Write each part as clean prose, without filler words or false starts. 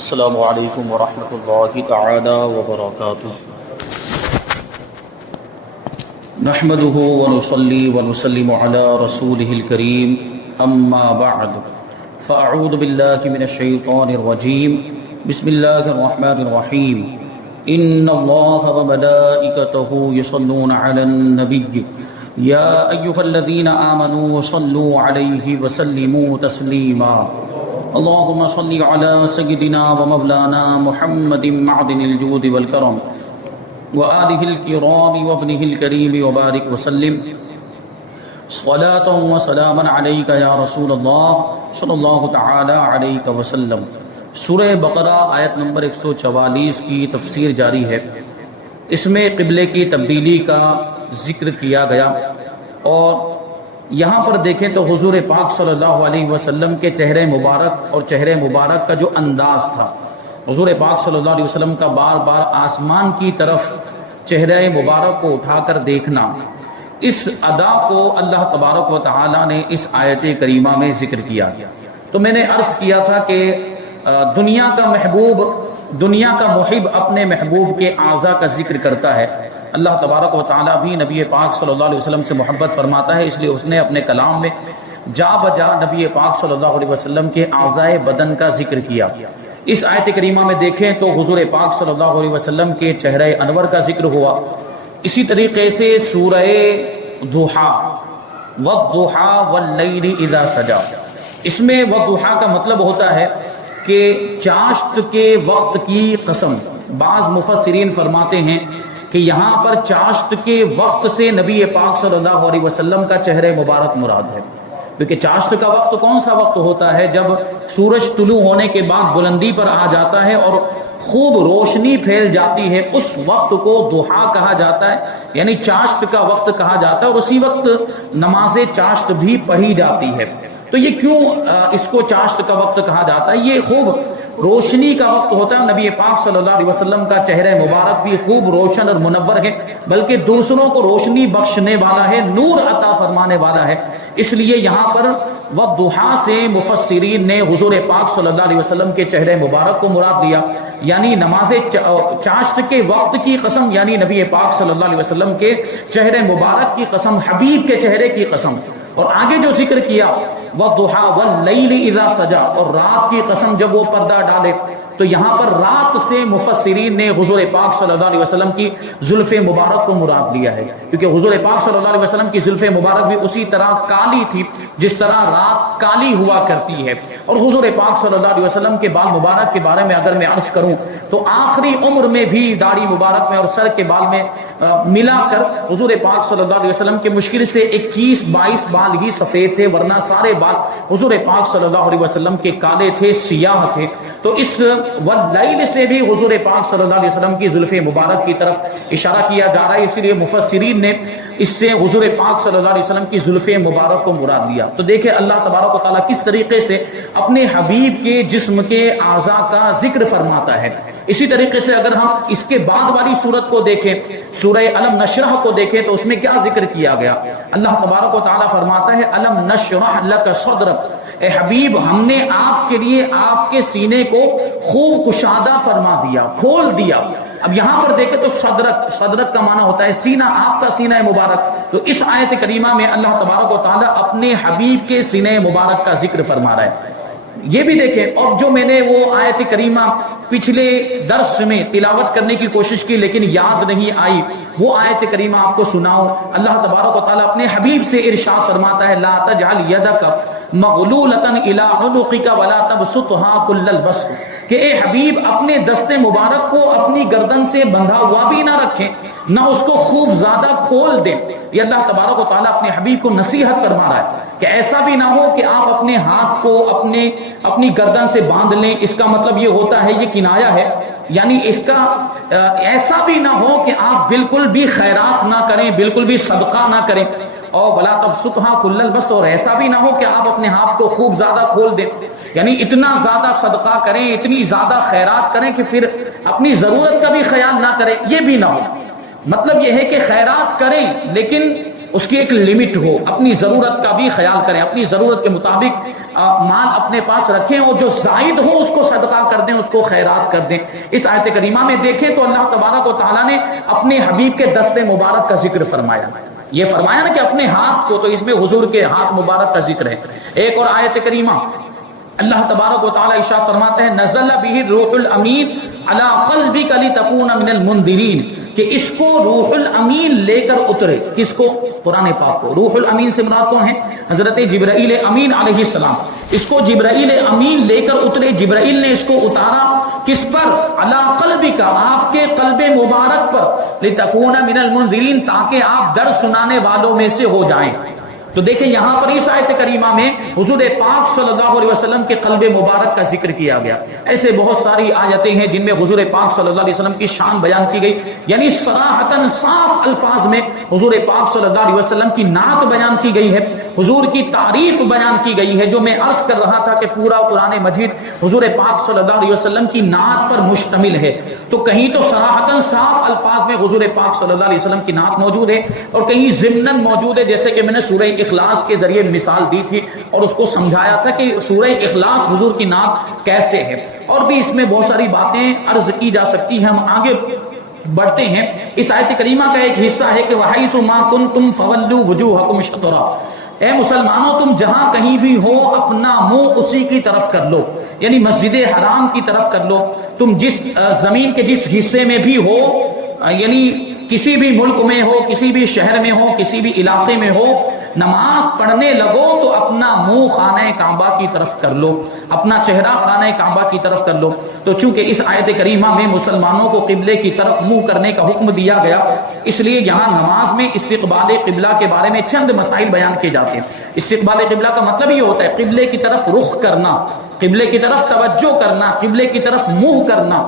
السلام علیکم ورحمۃ اللہ تعالی وبرکاتہ۔ نحمده ونصلي ونسلم على رسوله الكريم اما بعد فاعوذ باللہ من الشیطان الرجیم بسم اللہ الرحمن الرحیم ان اللہ وملائکته یصلون علی النبی یا ایها الذین آمنوا صلوا علیہ وسلموا تسلیما اللهم صل على سيدنا ومولانا محمد معدن الجود والكرم وآله الكرام وابنه الكريم وبارك وسلم صلاة وسلاما عليك يا رسول الله صلی اللہ تعالی علیہ وسلم۔ سورہ بقرہ آیت نمبر 144 کی تفسیر جاری ہے۔ اس میں قبلے کی تبدیلی کا ذکر کیا گیا، اور یہاں پر دیکھیں تو حضور پاک صلی اللہ علیہ وسلم کے چہرے مبارک اور چہرے مبارک کا جو انداز تھا، حضور پاک صلی اللہ علیہ وسلم کا بار بار آسمان کی طرف چہرے مبارک کو اٹھا کر دیکھنا، اس ادا کو اللہ تبارک و تعالی نے اس آیت کریمہ میں ذکر کیا۔ تو میں نے عرض کیا تھا کہ دنیا کا محبوب، دنیا کا محب اپنے محبوب کے اعضاء کا ذکر کرتا ہے۔ اللہ تبارک و تعالیٰ بھی نبی پاک صلی اللہ علیہ وسلم سے محبت فرماتا ہے، اس لیے اس نے اپنے کلام میں جا بجا نبی پاک صلی اللہ علیہ وسلم کے اعضاء بدن کا ذکر کیا۔ اس آیت کریمہ میں دیکھیں تو حضور پاک صلی اللہ علیہ وسلم کے چہرہ انور کا ذکر ہوا۔ اسی طریقے سے سورہ ضحیٰ والضحیٰ واللیل اذا سجا، اس میں والضحیٰ کا مطلب ہوتا ہے کہ چاشت کے وقت کی قسم۔ بعض مفسرین فرماتے ہیں کہ یہاں پر چاشت کے وقت سے نبی پاک صلی اللہ علیہ وسلم کا چہرہ مبارک مراد ہے، کیونکہ چاشت کا وقت کون سا وقت ہوتا ہے؟ جب سورج طلوع ہونے کے بعد بلندی پر آ جاتا ہے اور خوب روشنی پھیل جاتی ہے، اس وقت کو ضحیٰ کہا جاتا ہے، یعنی چاشت کا وقت کہا جاتا ہے، اور اسی وقت نماز چاشت بھی پڑھی جاتی ہے۔ تو یہ کیوں اس کو چاشت کا وقت کہا جاتا ہے؟ یہ خوب روشنی کا وقت ہوتا ہے۔ نبی پاک صلی اللہ علیہ وسلم کا چہرہ مبارک بھی خوب روشن اور منور ہے، بلکہ دوسروں کو روشنی بخشنے والا ہے، نور عطا فرمانے والا ہے۔ اس لیے یہاں پر والضحیٰ سے مفسرین نے حضور پاک صلی اللہ علیہ وسلم کے چہرہ مبارک کو مراد لیا، یعنی نماز چاشت کے وقت کی قسم، یعنی نبی پاک صلی اللہ علیہ وسلم کے چہرہ مبارک کی قسم، حبیب کے چہرے کی قسم۔ اور آگے جو ذکر کیا والضحیٰ واللیل اذا سجا، اور رات کی قسم جب وہ پردہ ڈالے، تو یہاں پر رات سے مفسرین نے حضور پاک صلی اللہ علیہ وسلم کی زلف مبارک کو مراد لیا ہے، کیونکہ حضور پاک صلی اللہ علیہ وسلم کی زلف مبارک بھی اسی طرح کالی تھی جس طرح رات کالی ہوا کرتی ہے۔ اور حضور پاک صلی اللہ علیہ وسلم کے بال مبارک کے بارے میں اگر میں عرض کروں تو آخری عمر میں بھی داڑھی مبارک میں اور سر کے بال میں ملا کر حضور پاک صلی اللہ علیہ وسلم کے مشکل سے 21-22 بال ہی سفید تھے، ورنہ سارے بال حضور پاک صلی اللہ علیہ وسلم کے کالے تھے، سیاہ تھے۔ تو اس واللیل سے بھی حضور پاک صلی اللہ علیہ وسلم کی زلف مبارک کی طرف اشارہ کیا جا رہا ہے، اسی لیے مفسرین نے اس سے حضور پاک صلی اللہ علیہ وسلم کی زلف مبارک کو مراد لیا۔ تو دیکھیں اللہ تبارک و تعالیٰ کس طریقے سے اپنے حبیب کے جسم کے اعضاء کا ذکر فرماتا ہے۔ اسی طریقے سے اگر ہم اس کے بعد والی سورت کو دیکھیں، سورہ علم نشرح کو دیکھیں، تو اس میں کیا ذکر کیا گیا؟ اللہ تبارک و تعالیٰ فرماتا ہے علم نشرح لک صدرک، اے حبیب ہم نے آپ کے لیے آپ کے سینے کو خوب کشادہ فرما دیا، کھول دیا۔ اب یہاں پر دیکھیں تو صدرک، صدرک کا معنی ہوتا ہے سینہ، آپ کا سینہ مبارک۔ تو اس آیت کریمہ میں اللہ تبارک و تعالیٰ اپنے حبیب کے سینہ مبارک کا ذکر فرما رہا ہے۔ یہ بھی دیکھیں، اور جو میں نے وہ آیت کریمہ پچھلے درس میں تلاوت کرنے کی کوشش کی لیکن یاد نہیں آئی، وہ آیت کریمہ آپ کو سناؤں۔ اللہ تبارک و تعالیٰ اپنے حبیب سے ارشاد فرماتا ہے لا تجعل یدک مغلولۃ الی عنقک ولا تبسطها کل البسط، کہ اے حبیب اپنے دست مبارک کو اپنی گردن سے بندھا ہوا بھی نہ رکھیں، نہ اس کو خوب زیادہ کھول دیں۔ یہ اللہ تبارک و تعالیٰ اپنے حبیب کو نصیحت فرما رہا ہے کہ ایسا بھی نہ ہو کہ آپ اپنے ہاتھ کو اپنی گردن سے باندھ لیں۔ اس کا مطلب یہ ہوتا ہے، یہ کنایا ہے، یعنی اس کا ایسا بھی نہ ہو کہ آپ بالکل بھی خیرات نہ کریں، بالکل بھی صدقہ نہ کریں، اور ولا تبسطها کل البسط، اور ایسا بھی نہ ہو کہ آپ اپنے ہاتھ کو خوب زیادہ کھول دیں، یعنی اتنا زیادہ صدقہ کریں، اتنی زیادہ خیرات کریں کہ پھر اپنی ضرورت کا بھی خیال نہ کریں، یہ بھی نہ ہو۔ مطلب یہ ہے کہ خیرات کریں لیکن اس کی ایک لمٹ ہو، اپنی ضرورت کا بھی خیال کریں، اپنی ضرورت کے مطابق مال اپنے پاس رکھیں اور جو زائد ہو اس کو صدقہ کر دیں، اس کو خیرات کر دیں۔ اس آیت کریمہ میں دیکھیں تو اللہ تبارک و تعالیٰ نے اپنے حبیب کے دست مبارک کا ذکر فرمایا، یہ فرمایا نا کہ اپنے ہاتھ کو، تو اس میں حضور کے ہاتھ مبارک کا ذکر ہے۔ ایک اور آیت کریمہ اللہ تبارک و تعالیٰ ارشاد فرماتے ہیں نزل بہ الروح الامین علی قلبک لتکون من المنذرین، کہ اس کو روح الامین لے کر اترے۔ کس کو؟ قرآن پاک کو۔ روح الامین سے مراد کون ہے؟ حضرت جبرائیل امین علیہ السلام۔ اس کو جبرائیل امین لے کر اترے، جبرائیل نے اس کو اتارا کس پر؟ علی قلبک، آپ کے قلب مبارک پر، لتکون من المنذرین، تاکہ آپ درس سنانے والوں میں سے ہو جائیں۔ تو دیکھیں یہاں پر اس آیت کریمہ میں حضور پاک صلی اللہ علیہ وسلم کے قلب مبارک کا ذکر کیا گیا۔ ایسے بہت ساری آیتیں ہیں جن میں حضور پاک صلی اللہ علیہ وسلم کی شان بیان کی گئی، یعنی صراحتاً صاف الفاظ میں حضور پاک صلی اللہ علیہ وسلم کی نعت بیان کی گئی ہے، حضور کی تعریف بیان کی گئی ہے۔ جو میں عرض کر رہا تھا کہ پورا قرآن مجید حضور پاک صلی اللہ علیہ وسلم کی نعت پر مشتمل ہے، تو کہیں تو صراحتاً صاف الفاظ میں حضور پاک صلی اللہ علیہ وسلم کی نعت موجود ہے، اور کہیں ضمناً موجود ہے، جیسے کہ میں نے سورہ اخلاص کے ذریعے مثال دی تھی اور اس کو سمجھایا تھا کہ سورہ اخلاص حضور کی نعت کیسے ہے، اور بھی اس میں بہت ساری باتیں عرض کی جا سکتی ہیں۔ ہم آگے بڑھتے ہیں۔ اس آیت کریمہ کا ایک حصہ ہے کہ وَحَيْثُ مَا كُنْتُمْ فَوَلُّوا وُجُوهَكُمْ شَطْرَهُ، اے مسلمانوں تم جہاں کہیں بھی ہو اپنا منہ اسی کی طرف کر لو، یعنی مسجد حرام کی طرف کر لو۔ تم جس زمین کے جس حصے میں بھی ہو، یعنی کسی بھی ملک میں ہو، کسی بھی شہر میں ہو، کسی بھی علاقے میں ہو، نماز پڑھنے لگو تو اپنا منہ خانہ کعبہ کی طرف کر لو، اپنا چہرہ خانہ کعبہ کی طرف کر لو۔ تو چونکہ اس آیت کریمہ میں مسلمانوں کو قبلے کی طرف منہ کرنے کا حکم دیا گیا، اس لیے یہاں نماز میں استقبال قبلہ کے بارے میں چند مسائل بیان کیے جاتے ہیں۔ استقبال قبلہ کا مطلب یہ ہوتا ہے قبلے کی طرف رخ کرنا، قبلے کی طرف توجہ کرنا، قبلے کی طرف منہ کرنا،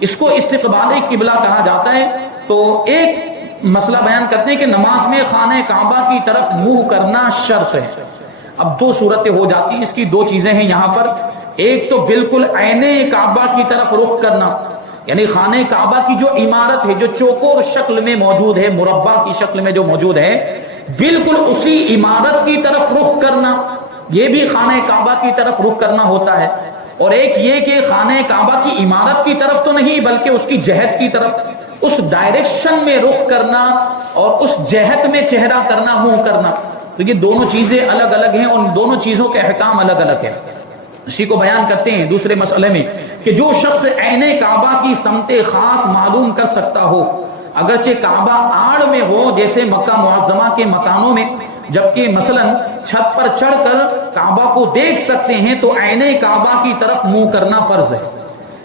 اس کو استقبال قبلہ کہا جاتا ہے۔ تو ایک مسئلہ بیان کرتے ہیں کہ نماز میں خانہ کعبہ کی طرف منہ کرنا شرط ہے۔ اب دو صورتیں ہو جاتی ہیں، اس کی دو چیزیں ہیں یہاں پر۔ ایک تو بالکل عین کعبہ کی طرف رخ کرنا، یعنی خانہ کعبہ کی جو عمارت ہے، جو چوکور شکل میں موجود ہے، مربع کی شکل میں جو موجود ہے، بالکل اسی عمارت کی طرف رخ کرنا، یہ بھی خانہ کعبہ کی طرف رخ کرنا ہوتا ہے۔ اور ایک یہ کہ خانہ کعبہ کی عمارت کی طرف تو نہیں بلکہ اس کی جہت کی طرف، اس ڈائریکشن میں رخ کرنا اور اس جہت میں چہرہ کرنا، منہ کرنا، تو یہ دونوں چیزیں الگ الگ ہیں اور دونوں چیزوں کے احکام الگ الگ ہیں۔ اسی کو بیان کرتے ہیں دوسرے مسئلے میں کہ جو شخص عین کعبہ کی سمت خاص معلوم کر سکتا ہو، اگرچہ کعبہ آڑ میں ہو جیسے مکہ معظمہ کے مکانوں میں، جبکہ مثلا چھت پر چڑھ کر کعبہ کو دیکھ سکتے ہیں تو عین کعبہ کی طرف منہ کرنا فرض ہے۔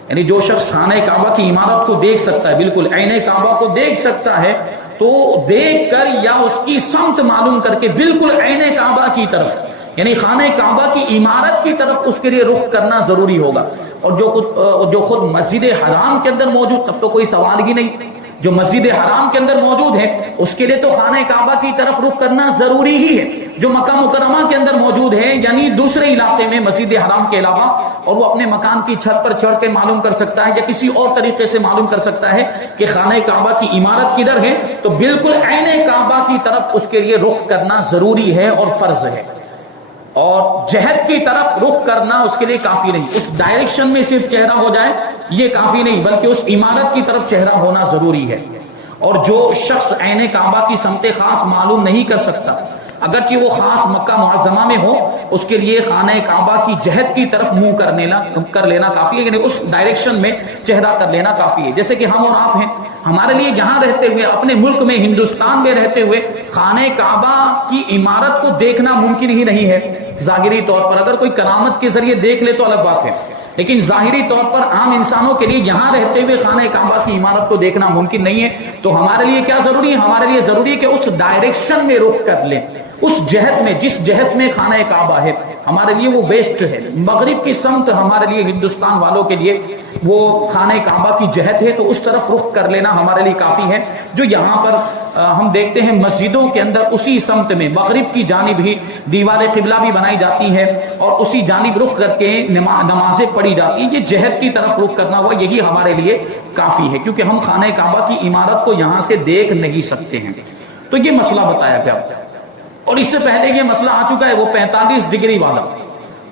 یعنی جو شخص خانہ کعبہ کی عمارت کو دیکھ سکتا ہے، بالکل عین کعبہ کو دیکھ سکتا ہے، تو دیکھ کر یا اس کی سمت معلوم کر کے بالکل عین کعبہ کی طرف، یعنی خانہ کعبہ کی عمارت کی طرف اس کے لیے رخ کرنا ضروری ہوگا۔ اور جو خود مسجد حرام کے اندر موجود، تب تو کوئی سوال ہی نہیں، جو مسجد حرام کے اندر موجود ہے اس کے لیے تو خانہ کعبہ کی طرف رخ کرنا ضروری ہی ہے۔ جو مکہ مکرمہ کے اندر موجود ہے، یعنی دوسرے علاقے میں مسجد حرام کے علاوہ، اور وہ اپنے مکان کی چھت پر چڑھ کے معلوم کر سکتا ہے یا کسی اور طریقے سے معلوم کر سکتا ہے کہ خانہ کعبہ کی عمارت کدھر ہے، تو بالکل عین کعبہ کی طرف اس کے لیے رخ کرنا ضروری ہے اور فرض ہے۔ اور جہت کی طرف رخ کرنا اس کے لیے کافی نہیں، اس ڈائریکشن میں صرف چہرہ ہو جائے یہ کافی نہیں، بلکہ اس عمارت کی طرف چہرہ ہونا ضروری ہے۔ اور جو شخص عین کعبہ کی سمت خاص معلوم نہیں کر سکتا، اگرچہ وہ خاص مکہ معظمہ میں ہو، اس کے لیے خانہ کعبہ کی جہت کی طرف منہ کر لینا کافی ہے، یعنی اس ڈائریکشن میں چہرہ کر لینا کافی ہے۔ جیسے کہ ہم اور آپ ہیں، ہمارے لیے یہاں رہتے ہوئے، اپنے ملک میں ہندوستان میں رہتے ہوئے خانہ کعبہ کی عمارت کو دیکھنا ممکن ہی نہیں ہے ظاہری طور پر۔ اگر کوئی کرامت کے ذریعے دیکھ لے تو الگ بات ہے، لیکن ظاہری طور پر عام انسانوں کے لیے یہاں رہتے ہوئے خانہ کعبہ کی عمارت کو دیکھنا ممکن نہیں ہے۔ تو ہمارے لیے کیا ضروری ہے؟ ہمارے لیے ضروری ہے کہ اس ڈائریکشن میں رخ کر لیں، اس جہت میں، جس جہت میں خانہ کعبہ ہے، ہمارے لیے وہ بیسٹ ہے۔ مغرب کی سمت ہمارے لیے، ہندوستان والوں کے لیے وہ خانہ کعبہ کی جہت ہے، تو اس طرف رخ کر لینا ہمارے لیے کافی ہے۔ جو یہاں پر ہم دیکھتے ہیں مسجدوں کے اندر اسی سمت میں مغرب کی جانب ہی دیوار قبلہ بھی بنائی جاتی ہے اور اسی جانب رخ کر کے نمازیں پڑھی جاتی ہیں، یہ جہت کی طرف رخ کرنا ہوا، یہی ہمارے لیے کافی ہے، کیونکہ ہم خانہ کعبہ کی عمارت کو یہاں سے دیکھ نہیں سکتے ہیں۔ تو یہ مسئلہ بتایا گیا، اور اس سے پہلے یہ مسئلہ آ چکا ہے وہ 45 ڈگری والا،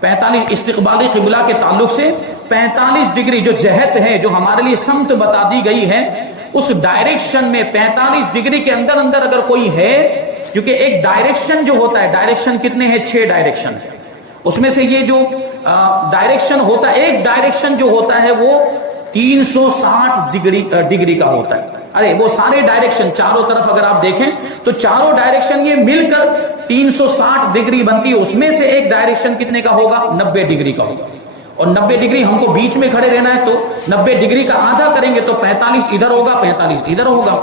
45 استقبال قبلہ کے تعلق سے 45 ڈگری جو جہت ہے، جو ہمارے لیے سمت بتا دی گئی ہے، اس ڈائریکشن میں 45 ڈگری کے اندر اندر اگر کوئی ہے، کیونکہ ایک ڈائریکشن جو ہوتا ہے، ڈائریکشن کتنے ہیں؟ 6 ڈائریکشن، اس میں سے یہ جو ڈائریکشن ہوتا ہے، ایک ڈائریکشن جو ہوتا ہے وہ 360 ڈگری کا ہوتا ہے۔ ارے وہ سارے ڈائریکشن چاروں طرف اگر آپ دیکھیں تو چاروں ڈائریکشن یہ مل کر 360 ڈگری بنتی ہے، اس میں سے ایک ڈائریکشن کتنے کا ہوگا؟ 90 ڈگری کا ہوگا، اور 90 ڈگری ہم کو بیچ میں کھڑے رہنا ہے، تو 90 ڈگری کا آدھا کریں گے تو 45 ادھر ہوگا، 45 ادھر ہوگا۔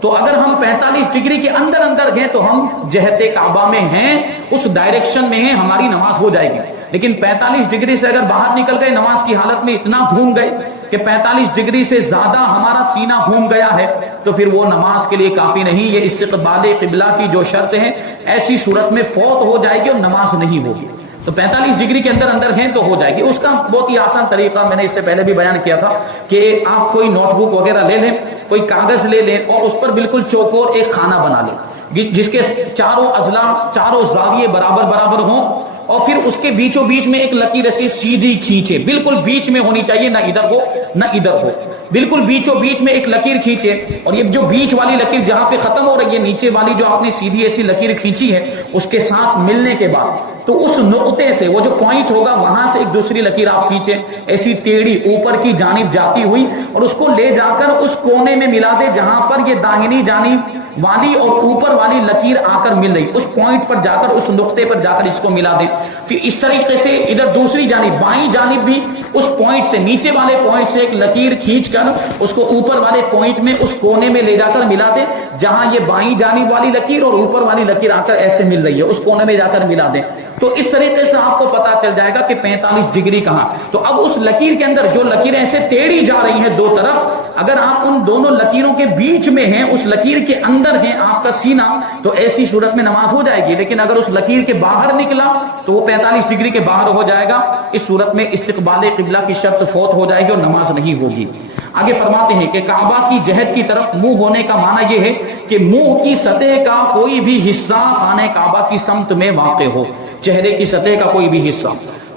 تو اگر ہم 45 ڈگری کے اندر اندر گئے تو ہم جہت کعبہ میں ہیں، اس ڈائریکشن میں ہیں، ہماری نماز ہو جائے گی۔ لیکن 45 ڈگری سے اگر باہر نکل گئے، نماز کی حالت میں اتنا گھوم گئے کہ 45 ڈگری سے زیادہ ہمارا سینہ گھوم گیا ہے، تو پھر وہ نماز کے لیے کافی نہیں۔ یہ استقبال قبلہ کی جو شرط ہے، ایسی صورت میں فوت ہو جائے گی اور نماز نہیں ہوگی۔ تو 45 ڈگری کے اندر اندر ہیں تو ہو جائے گی۔ اس کا بہت ہی آسان طریقہ میں نے اس سے پہلے بھی بیان کیا تھا کہ آپ کوئی نوٹ بک وغیرہ لے لیں، کوئی کاغذ لے لیں اور اس پر بالکل چوکور ایک خانہ بنا لیں جس کے چاروں اضلاع، چاروں زاویے برابر برابر ہوں، اور پھر اس کے بیچوں بیچ میں ایک لکیر ایسی سیدھی کھینچے، بالکل بیچ میں ہونی چاہیے، نہ ادھر ہو نہ ادھر ہو، بالکل بیچوں بیچ میں ایک لکیر کھینچے، اور یہ جو بیچ والی لکیر جہاں پہ ختم ہو رہی ہے، نیچے والی جو آپ نے سیدھی ایسی لکیر کھینچی ہے، اس کے ساتھ ملنے کے بعد تو اس نقطے سے وہ جو پوائنٹ ہوگا وہاں سے ایک دوسری لکیر آپ کھینچیں، ایسی ٹیڑھی اوپر کی جانب جاتی ہوئی، اور اس کو لے جا کر اس کونے میں ملا دے جہاں پر یہ داہنی جانب والی اور اوپر والی لکیر آ کر مل رہی، اس پوائنٹ پر جا کر، اس نقطے پر جا کر اس کو ملا دیں۔ پھر اس طریقے سے ادھر دوسری جانب، بائیں جانب بھی اس پوائنٹ سے، نیچے والے پوائنٹ سے ایک لکیر کھینچ کر اس کو اوپر والے پوائنٹ میں، اس کونے میں لے جا کر ملا دیں جہاں یہ بائیں جانب والی لکیر اور اوپر والی لکیر آ کر ایسے مل رہی ہے، اس کونے میں جا کر ملا دیں۔ تو اس طریقے سے آپ کو پتا چل جائے گا کہ 45 ڈگری کہاں۔ تو اب اس لکیر کے اندر جو لکیریں ایسے ٹیڑھی جا رہی ہیں دو طرف، اگر آپ ان دونوں لکیروں کے بیچ میں ہیں، اس لکیر کے اندر ہیں آپ کا سینہ، تو ایسی صورت میں نماز ہو جائے گی۔ لیکن اگر اس لکیر کے باہر نکلا تو وہ 45 ڈگری کے باہر ہو جائے گا، اس صورت میں استقبال قبلہ کی شرط فوت ہو جائے گی اور نماز نہیں ہوگی۔ آگے فرماتے ہیں کہ کعبہ کی جہت کی طرف منہ ہونے کا معنی یہ ہے کہ منہ کی سطح کا کوئی بھی حصہ خانہ کعبہ کی سمت میں واقع ہو، چہرے کی سطح کا کوئی بھی حصہ۔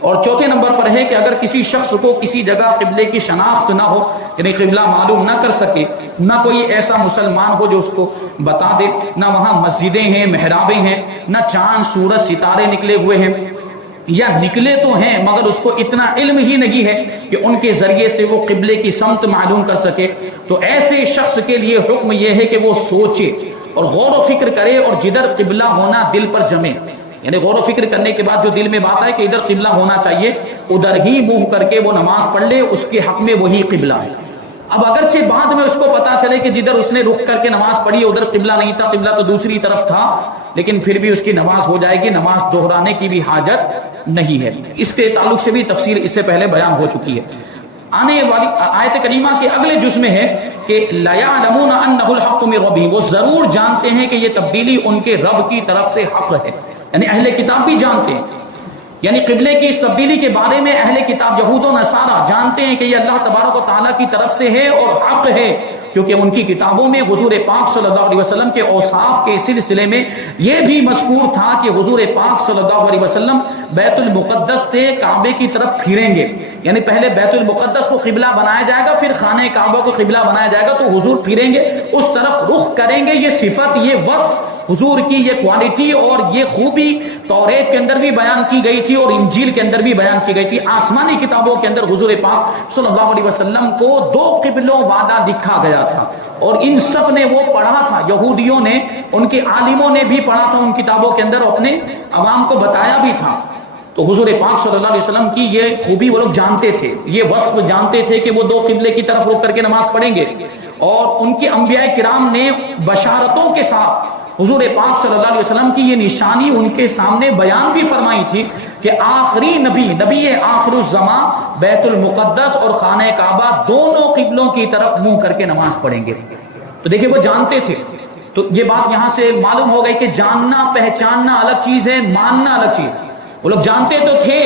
اور چوتھے نمبر پر ہے کہ اگر کسی شخص کو کسی جگہ قبلے کی شناخت نہ ہو، یعنی قبلہ معلوم نہ کر سکے، نہ کوئی ایسا مسلمان ہو جو اس کو بتا دے، نہ وہاں مسجدیں ہیں، محرابیں ہیں، نہ چاند سورج ستارے نکلے ہوئے ہیں، یا نکلے تو ہیں مگر اس کو اتنا علم ہی نہیں ہے کہ ان کے ذریعے سے وہ قبلے کی سمت معلوم کر سکے، تو ایسے شخص کے لیے حکم یہ ہے کہ وہ سوچے اور غور و فکر کرے، اور جدھر قبلہ ہونا دل پر جمے، یعنی غور و فکر کرنے کے بعد جو دل میں بات آئے کہ ادھر قبلہ ہونا چاہیے، ادھر ہی منہ کر کے وہ نماز پڑھ لے، اس کے حق میں وہی قبلہ ہے۔ اب اگرچہ بعد میں اس کو پتا چلے کہ جدھر اس نے رخ کر کے نماز پڑھی ادھر قبلہ نہیں تھا، قبلہ تو دوسری طرف تھا، لیکن پھر بھی اس کی نماز ہو جائے گی، نماز دہرانے کی بھی حاجت نہیں ہے۔ اس کے تعلق سے بھی تفسیر اس سے پہلے بیان ہو چکی ہے۔ آنے والی آیت کریمہ کے اگلے جز میں ہے کہ لَيَعْلَمُونَ أَنَّهُ الْحَقُّ مِنْ رَبِّهِمْ، وہ ضرور جانتے ہیں کہ یہ تبدیلی ان کے رب کی طرف سے حق ہے، یعنی اہل کتاب بھی جانتے ہیں، یعنی قبلے کی اس تبدیلی کے بارے میں اہل کتاب یہود و نصارہ جانتے ہیں کہ یہ اللہ تبارک و تعالیٰ کی طرف سے ہے اور حق ہے، کیونکہ ان کی کتابوں میں حضور پاک صلی اللہ علیہ وسلم کے اوصاف کے سلسلے میں یہ بھی مذکور تھا کہ حضور پاک صلی اللہ علیہ وسلم بیت المقدس سے کعبے کی طرف پھریں گے، یعنی پہلے بیت المقدس کو قبلہ بنایا جائے گا، پھر خانہ کعبہ کو قبلہ بنایا جائے گا، تو حضور پھریں گے، اس طرف رخ کریں گے۔ یہ صفت، یہ وصف حضور کی، یہ کوالٹی اور یہ خوبی توریت کے اندر بھی بیان کی گئی تھی اور انجیل کے اندر بھی بیان کی گئی تھی۔ آسمانی کتابوں کے اندر حضور پاک صلی اللہ علیہ وسلم کو 2 قبلوں والا لکھا گیا تھا، اور ان سب نے وہ پڑھا تھا، یہودیوں نے، ان کے عالموں نے بھی پڑھا تھا ان کتابوں کے اندر، اپنے عوام کو بتایا بھی تھا۔ تو حضور پاک صلی اللہ علیہ وسلم کی یہ خوبی وہ لوگ جانتے تھے، یہ وصف جانتے تھے کہ وہ 2 قبلے کی طرف رخ کر کے نماز پڑھیں گے، اور ان کے انبیاء کرام نے بشارتوں کے ساتھ حضور پاک صلی اللہ علیہ وسلم کی یہ نشانی ان کے سامنے بیان بھی فرمائی تھی کہ آخری نبی آخر الزمان بیت المقدس اور خانہ کعبہ دونوں قبلوں کی طرف منہ کر کے نماز پڑھیں گے۔ تو دیکھیں وہ جانتے تھے، تو یہ بات یہاں سے معلوم ہو گئی کہ جاننا پہچاننا الگ چیز ہے، ماننا الگ چیز ہے۔ وہ لوگ جانتے تو تھے،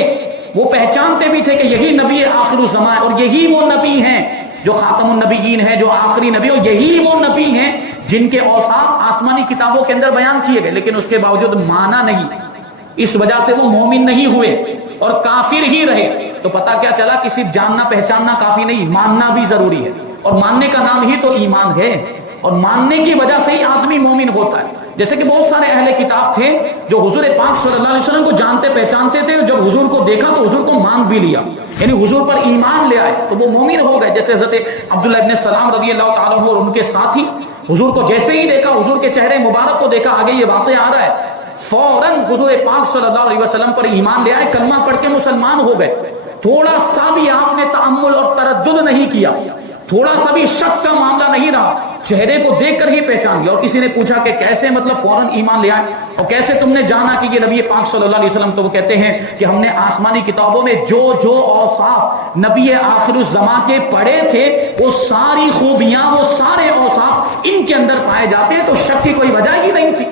وہ پہچانتے بھی تھے کہ یہی نبی آخر الزمان، اور یہی وہ نبی ہیں جو خاتم النبیین ہے، جو آخری نبی، اور یہی وہ نبی ہیں جن کے اوصاف آسمانی کتابوں کے اندر بیان کیے گئے، لیکن اس کے باوجود مانا نہیں، اس وجہ سے وہ مومن نہیں ہوئے، اور کافر ہی رہے تو پتہ کیا چلا کہ صرف جاننا پہچاننا کافی نہیں، ماننا بھی ضروری ہے، اور ماننے کا نام ہی تو ایمان ہے، اور ماننے کی وجہ سے ہی آدمی مومن ہوتا ہے۔ جیسے کہ بہت سارے اہل کتاب تھے جو حضور پاک صلی اللہ علیہ وسلم کو جانتے پہچانتے تھے، جب حضور کو دیکھا تو حضور کو مان بھی لیا، یعنی حضور پر ایمان لے آئے تو وہ مومن ہو گئے۔ جیسے حضرت عبداللہ ابن سلام رضی اللہ تعالیٰ عنہ اور ان کے ساتھی حضور کو جیسے ہی دیکھا، حضور کے چہرے مبارک کو دیکھا، آگے یہ واقعہ آ رہا ہے، فوراً حضور پاک صلی اللہ علیہ وسلم پر ایمان لے آئے، کلمہ پڑھ کے مسلمان ہو گئے۔ تھوڑا سا بھی آپ نے تأمل اور تردد نہیں کیا، تھوڑا سا بھی شک کا معاملہ نہیں رہا، چہرے کو دیکھ کر ہی پہچان لیا۔ اور کسی نے پوچھا کہ کیسے مطلب فوراً ایمان لے آئے اور کیسے تم نے جانا کہ یہ نبی پاک صلی اللہ علیہ وسلم؟ تو وہ کہتے ہیں کہ ہم نے آسمانی کتابوں میں جو جو اوصاف نبی آخر الزمان کے پڑھے تھے، وہ ساری خوبیاں، وہ سارے اوصاف ان کے اندر پائے جاتے ہیں، تو شک کی کوئی وجہ ہی نہیں تھی۔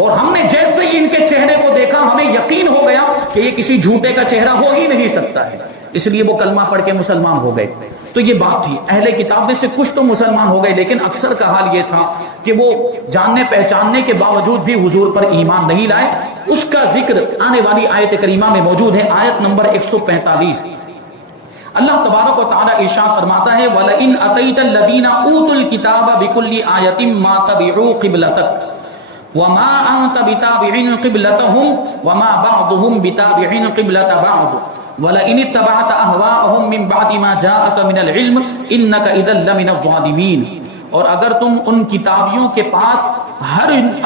اور ہم نے جیسے ہی ان کے چہرے کو دیکھا ہمیں یقین ہو گیا کہ یہ کسی جھوٹے کا چہرہ ہو ہی نہیں سکتا ہے، اس لیے وہ کلمہ پڑھ کے مسلمان ہو گئے۔ تو یہ بات تھی، اہل کتاب میں سے کچھ تو مسلمان ہو گئے، لیکن اکثر کا حال یہ تھا کہ وہ جاننے پہچاننے کے باوجود بھی حضور پر ایمان نہیں لائے۔ اس کا ذکر آنے والی آیت کریمہ میں موجود ہے، آیت نمبر 145۔ اللہ تبارک و تعالی ارشاد فرماتا ہے وَلَئِنْ أَتَيْتَ الَّذِينَ أُوتُوا الْكِتَابَ بِكُلِّ آيَةٍ مَا تَبِعُوا قِبْلَتَكَ وَمَا أَنْتَ بِتَابِعٍ قِبْلَتَهُمْ وَمَا بَعْضُهُمْ بِتَابِعٍ قِبْلَةَ بَعْضٍ وَلَئِنِ اتَّبَعْتَ أَهْوَاءَهُمْ مِنْ بَعْدِ مَا جَاءَكَ مِنَ الْعِلْمِ إِنَّكَ إِذًا لَّمِنَ الظَّالِمِينَ۔ اور اگر تم ان کتابیوں کے پاس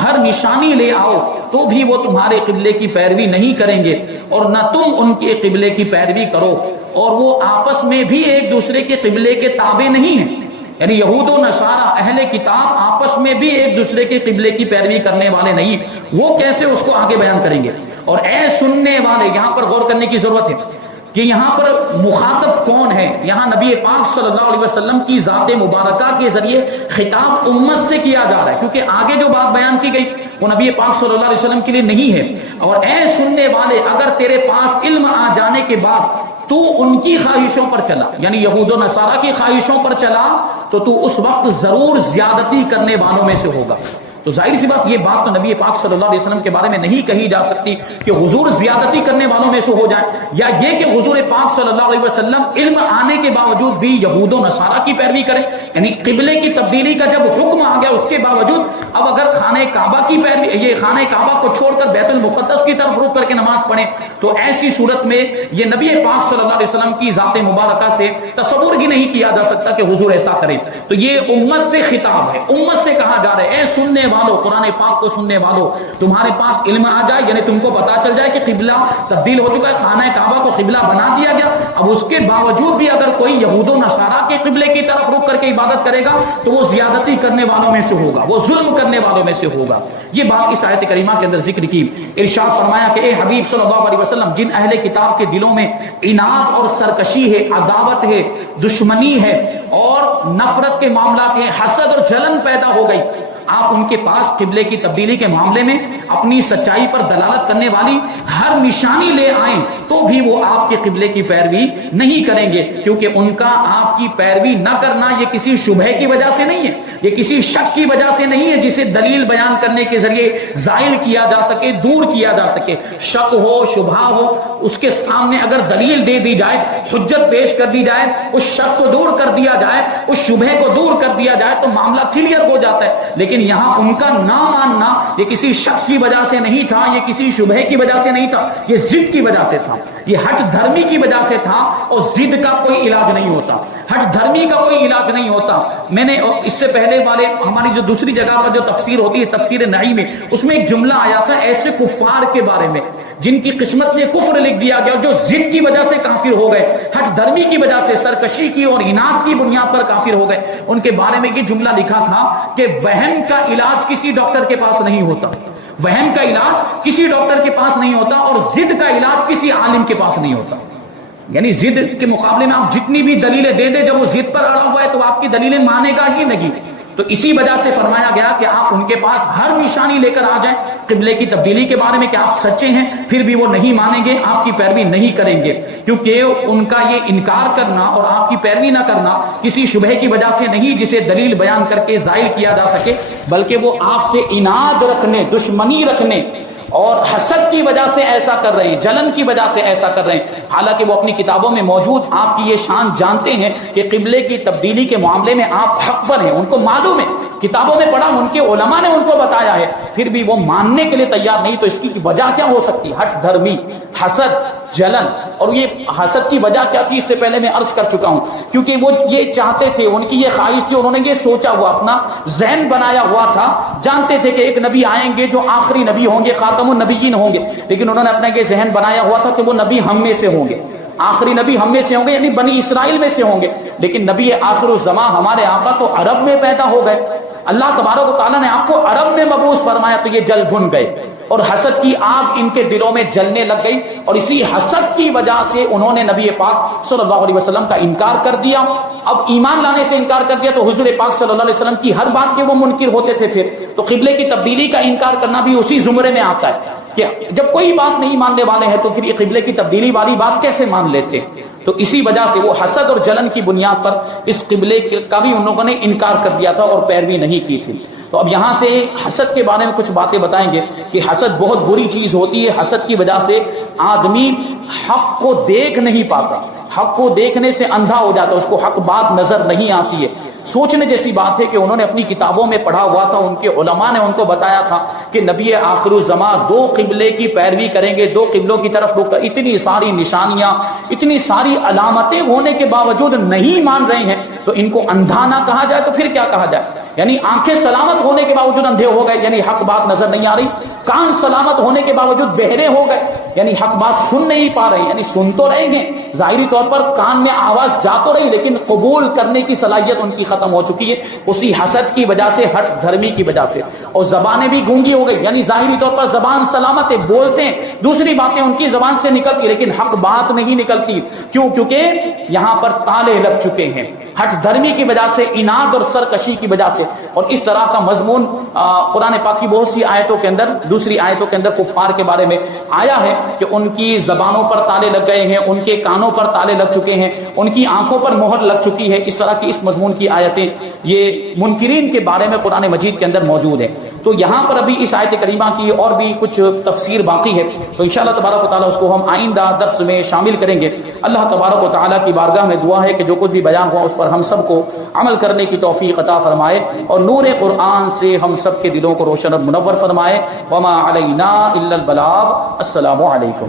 ہر نشانی لے آؤ تو بھی وہ تمہارے قبلے کی پیروی نہیں کریں گے، اور نہ تم ان کے قبلے کی پیروی کرو، اور وہ آپس میں بھی ایک دوسرے کے قبلے کے تابع نہیں ہیں۔ یعنی یہود و نصارہ اہل کتاب آپس میں بھی ایک دوسرے کے قبلے کی پیروی کرنے والے نہیں، وہ کیسے اس کو آگے بیان کریں گے؟ اور اے سننے والے، یہاں پر غور کرنے کی ضرورت ہے کہ یہاں پر مخاطب کون ہے؟ یہاں نبی پاک صلی اللہ علیہ وسلم کی ذات مبارکہ کے ذریعے خطاب امت سے کیا جا رہا ہے، کیونکہ آگے جو بات بیان کی گئی وہ نبی پاک صلی اللہ علیہ وسلم کے لیے نہیں ہے۔ اور اے سننے والے، اگر تیرے پاس علم آ جانے کے بعد تو ان کی خواہشوں پر چلا، یعنی یہود و نصارہ کی خواہشوں پر چلا، تو اس وقت ضرور زیادتی کرنے والوں میں سے ہوگا۔ تو ظاہر سی بات، یہ بات تو نبی پاک صلی اللہ علیہ وسلم کے بارے میں نہیں کہی جا سکتی کہ حضور زیادتی کرنے والوں میں سے ہو جائیں، یا یہ کہ حضور پاک صلی اللہ علیہ وسلم علم آنے کے باوجود بھی یہود و نصارہ کی پیروی کریں۔ یعنی قبلے کی تبدیلی کا جب حکم آ گیا اس کے باوجود اب اگر خانہ کعبہ کی پیروی، یہ خانہ کعبہ کو چھوڑ کر بیت المقدس کی طرف رخ کر کے نماز پڑھیں، تو ایسی صورت میں یہ نبی پاک صلی اللہ علیہ وسلم کی ذات مبارکہ سے تصور ہی نہیں کیا جا سکتا کہ حضور ایسا کریں۔ تو یہ امت سے خطاب ہے، امت سے کہا جا رہا ہے اے سننے والو، قرآن پاک کو سننے والو، تمہارے پاس علم آ جائے، یعنی تم کو پتا چل جائے کہ قبلہ تبدیل ہو چکا ہے، خانہ کعبہ کو قبلہ بنا دیا گیا، اب اس کے باوجود بھی اگر کوئی یہود و نصارہ کے قبلے کی طرف رخ کر کے عبادت کرے گا تو وہ زیادتی کرنے والوں میں سے ہوگا، وہ ظلم کرنے والوں میں سے ہوگا۔ یہ بات اس آیت کریمہ کے اندر ذکر کی۔ ارشاد فرمایا کہ اے حبیب صلی اللہ علیہ وسلم، جن اہل کتاب کے دلوں میں عناد اور سرکشی ہے، عداوت ہے، دشمنی ہے اور نفرت کے معاملات ہیں، حسد اور جلن پیدا ہو گئی، آپ ان کے پاس قبلے کی تبدیلی کے معاملے میں اپنی سچائی پر دلالت کرنے والی ہر نشانی لے آئیں تو بھی وہ آپ کے قبلے کی پیروی نہیں کریں گے، کیونکہ ان کا آپ کی پیروی نہ کرنا یہ کسی شبہ کی وجہ سے نہیں ہے، یہ کسی شک کی وجہ سے نہیں ہے جسے دلیل بیان کرنے کے ذریعے زائل کیا جا سکے، دور کیا جا سکے۔ شک ہو، شبہ ہو، اس کے سامنے اگر دلیل دے دی جائے، حجت پیش کر دی جائے، اس شک کو دور کر دیا جائے، اس شبہ کو دور کر دیا جائے تو معاملہ کلیئر ہو جاتا ہے۔ لیکن یہاں ان کا نہ ماننا یہ کسی شک کی وجہ سے نہیں تھا، یہ کسی شبہ کی وجہ سے نہیں تھا، یہ ضد کی وجہ سے تھا، یہ ہٹ دھرمی کی وجہ سے تھا، اور ضد کا کوئی علاج نہیں ہوتا، ہٹ دھرمی کا کوئی علاج نہیں ہوتا۔ میں نے اس سے پہلے والے ہماری جو دوسری جگہ پر جو تفسیر ہوتی ہے، تفسیر نعیم میں، اس میں ایک جملہ آیا تھا ایسے کفار کے بارے میں جن کی قسمت میں کفر لکھ دیا گیا اور جو ضد کی وجہ سے کافر ہو گئے، ہٹ دھرمی کی وجہ سے، سرکشی کی اور عناد کی بنیاد پر کافر ہو گئے۔ ان کے بارے میں یہ جملہ لکھا تھا کہ وہم کا علاج کسی ڈاکٹر کے پاس نہیں ہوتا، وہم کا علاج کسی ڈاکٹر کے پاس نہیں ہوتا، اور ضد کا علاج کسی عالم کے پاس نہیں ہوتا۔ یعنی ضد کے مقابلے میں آپ جتنی بھی دلیلیں دے دیں، جب وہ ضد پر اڑا ہوا ہے تو آپ کی دلیلیں مانے گا ہی نہیں۔ تو اسی وجہ سے فرمایا گیا کہ آپ ان کے پاس ہر نشانی لے کر آ جائیں قبلے کی تبدیلی کے بارے میں کہ آپ سچے ہیں، پھر بھی وہ نہیں مانیں گے، آپ کی پیروی نہیں کریں گے، کیونکہ ان کا یہ انکار کرنا اور آپ کی پیروی نہ کرنا کسی شبہ کی وجہ سے نہیں جسے دلیل بیان کر کے زائل کیا جا سکے، بلکہ وہ آپ سے عناد رکھنے، دشمنی رکھنے اور حسد کی وجہ سے ایسا کر رہے ہیں، جلن کی وجہ سے ایسا کر رہے ہیں، حالانکہ وہ اپنی کتابوں میں موجود آپ کی یہ شان جانتے ہیں کہ قبلے کی تبدیلی کے معاملے میں آپ حق پر ہیں، ان کو معلوم ہے، کتابوں میں پڑھا، ان کے علماء نے ان کو بتایا ہے، پھر بھی وہ ماننے کے لیے تیار نہیں. تو اس کی وجہ کیا ہو سکتی ہے؟ ہٹ دھرمی، حسد، جلن. اور یہ حسد کی وجہ کیا تھی اس سے پہلے میں عرض کر چکا ہوں، کیونکہ وہ یہ چاہتے تھے، ان کی یہ خواہش تھی، انہوں نے یہ سوچا ہوا، اپنا ذہن بنایا ہوا تھا، جانتے تھے کہ ایک نبی آئیں گے جو آخری نبی ہوں گے، خاتم النبیین ہوں گے، لیکن انہوں نے اپنا یہ ذہن بنایا ہوا تھا کہ وہ نبی ہم میں سے ہوں گے، آخری نبی ہم میں سے ہوں گے، یعنی بنی اسرائیل میں سے ہوں گے. لیکن نبی آخر الزمان ہمارے آقا تو عرب میں پیدا ہو گئے، اللہ تبارک و تعالیٰ نے آپ کو عرب میں مبعوث فرمایا، تو یہ جل بھن گئے اور حسد کی آگ ان کے دلوں میں جلنے لگ گئی، اور اسی حسد کی وجہ سے انہوں نے نبی پاک صلی اللہ علیہ وسلم کا انکار کر دیا. اب ایمان لانے سے انکار کر دیا تو حضور پاک صلی اللہ علیہ وسلم کی ہر بات کے وہ منکر ہوتے تھے. پھر تو قبلے کی تبدیلی کا انکار کرنا بھی اسی زمرے میں آتا ہے کہ جب کوئی بات نہیں ماننے والے ہیں تو پھر یہ قبلے کی تبدیلی والی بات کیسے مان لیتے؟ تو اسی وجہ سے وہ حسد اور جلن کی بنیاد پر اس قبلے کا بھی ان لوگوں نے انکار کر دیا تھا اور پیروی نہیں کی تھی. تو اب یہاں سے حسد کے بارے میں کچھ باتیں بتائیں گے کہ حسد بہت بری چیز ہوتی ہے. حسد کی وجہ سے آدمی حق کو دیکھ نہیں پاتا، حق کو دیکھنے سے اندھا ہو جاتا، اس کو حق بات نظر نہیں آتی ہے. سوچنے جیسی بات ہے کہ انہوں نے اپنی کتابوں میں پڑھا ہوا تھا، ان کے علماء نے ان کو بتایا تھا کہ نبی آخر الزمان دو قبلے کی پیروی کریں گے، دو قبلوں کی طرف رخ کر. اتنی ساری نشانیاں، اتنی ساری علامتیں ہونے کے باوجود نہیں مان رہے ہیں، تو ان کو اندھا نہ کہا جائے تو پھر کیا کہا جائے؟ یعنی آنکھیں سلامت ہونے کے باوجود اندھے ہو گئے، یعنی حق بات نظر نہیں آ رہی. کان سلامت ہونے کے باوجود بہرے ہو گئے، یعنی حق بات سن نہیں پا رہے. یعنی سن تو رہیں گے، ظاہری طور پر کان میں آواز جا تو رہی، لیکن قبول کرنے کی صلاحیت ان کی ختم ہو چکی ہے اسی حسد کی وجہ سے، ہٹ دھرمی کی وجہ سے. اور زبانیں بھی گونگی ہو گئی، یعنی ظاہری طور پر زبان سلامت ہے، بولتے ہیں، دوسری باتیں ان کی زبان سے نکلتی، لیکن حق بات نہیں نکلتی. کیوں؟ کیونکہ یہاں پر تالے لگ چکے ہیں ہٹ دھرمی کی وجہ سے، اناد اور سرکشی کی وجہ سے. اور اس طرح کا مضمون قرآن پاک کی بہت سی آیتوں کے اندر، دوسری آیتوں کے اندر کفار کے بارے میں آیا ہے کہ ان کی زبانوں پر تالے لگ گئے ہیں، ان کے کانوں پر تالے لگ چکے ہیں، ان کی آنکھوں پر مہر لگ چکی ہے. اس طرح کی اس مضمون کی آیتیں یہ منکرین کے بارے میں قرآن مجید کے اندر موجود ہیں. تو یہاں پر ابھی اس آیت کریمہ کی اور بھی کچھ تفسیر باقی ہے، تو انشاءاللہ تبارک و تعالیٰ اس کو ہم آئندہ درس میں شامل کریں گے. اللہ تبارک و تعالیٰ کی بارگاہ میں دعا ہے کہ جو کچھ بھی بیان ہوا اس پر ہم سب کو عمل کرنے کی توفیق عطا فرمائے، اور نور قرآن سے ہم سب کے دلوں کو روشن اور منور فرمائے. وما علینا الا البلاغ. السلام علیکم.